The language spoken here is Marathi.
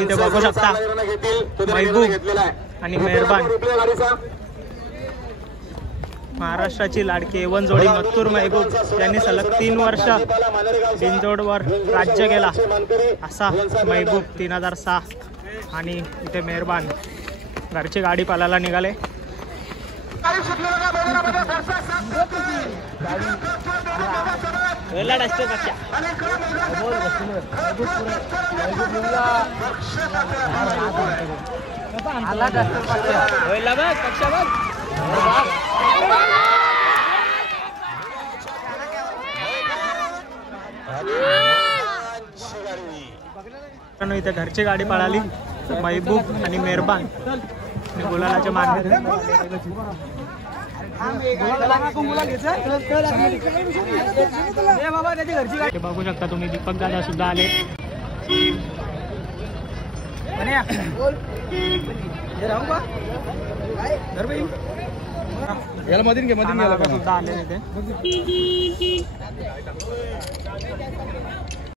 इथे बघू शकता महबूब आणि मेहरबान महाराष्ट्राची लाडकी A1 जोडी मत्तूर महबूब यांनी सलग 3 वर्ष बिनजोडवर राज्य केला असा महबूब 3006 आणि इथे मेहरबान घरची गाडी पालायला निघाले। इथे घरची गाडी पळाली महबूब आणि मेहरबान गुलालाच्या मागे बघू शकता तुम्ही दीपक दादा सुद्धा आले। याला मधीन घे सुद्धा आले तिथे।